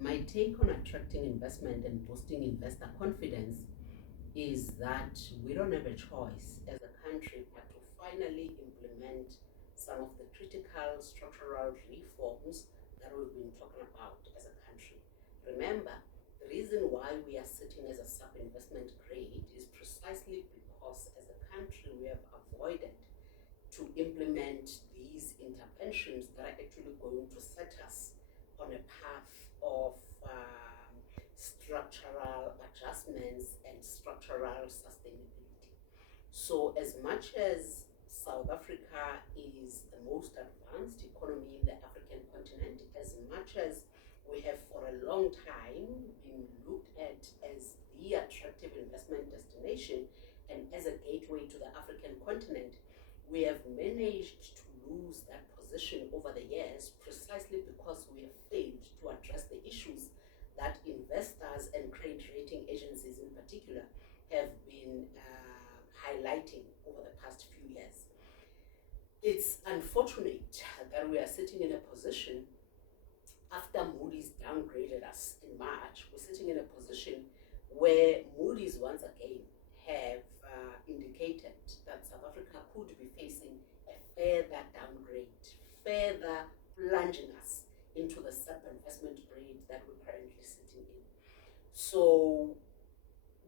My take on attracting investment and boosting investor confidence is that we don't have a choice as a country but to finally implement some of the critical structural reforms that we've been talking about as a country. Remember, the reason why we are sitting as a sub-investment grade is precisely because as a country we have avoided to implement these interventions that are actually going to set us on a path of structural adjustments and structural sustainability. So as much as South Africa is the most advanced economy in the African continent, as much as we have for a long time been looked at as the attractive investment destination and as a gateway to the African continent, we have managed to lose that position over the years precisely because we have failed to address the issues that investors and credit rating agencies in particular have been highlighting over the past few years. It's unfortunate that we are sitting in a position after Moody's downgraded us in March. We're sitting in a position where Moody's once again have indicated that South Africa could be facing a further downgrade, further plunging us into the sub-investment grade that we're currently sitting in. So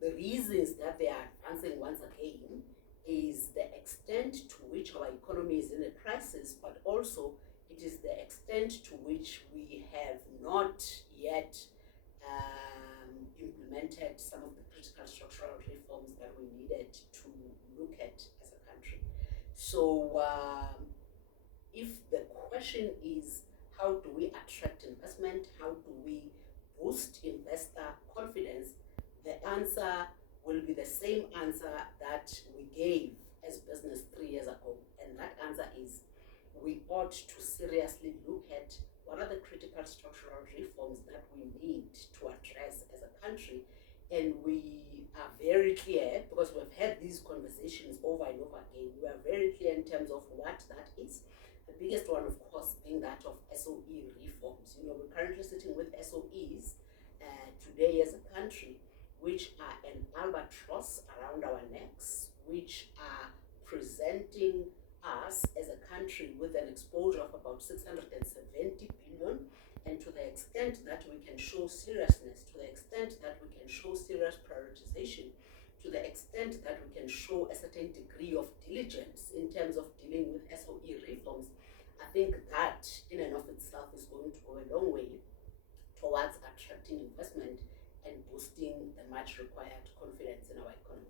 the reasons that they are advancing once again is the extent to which our economy is in a crisis, but also it is the extent to which we have not yet implemented some of the critical structural reforms that we needed to look at as a country. So if the question is how do we attract investment, how do we boost investor confidence, the answer will be the same answer that we gave as business 3 years ago. And that answer is we ought to seriously look at what are the critical structural reforms that we need to address as a country. And we are very clear, because we've had these conversations over and over again, we are very clear in terms of what that is. The biggest one, of course, being that of SOE reforms. We're currently sitting with SOEs today as a country, which are an albatross around our necks, which are presenting us as a country with an exposure of about 670 billion. And to the extent that we can show seriousness, to the extent that we can show serious prioritization, to the extent that we can show a certain degree of diligence in terms of dealing with SOE reforms, I think that in and of itself is going to go a long way towards attracting investment and boosting the much required confidence in our economy.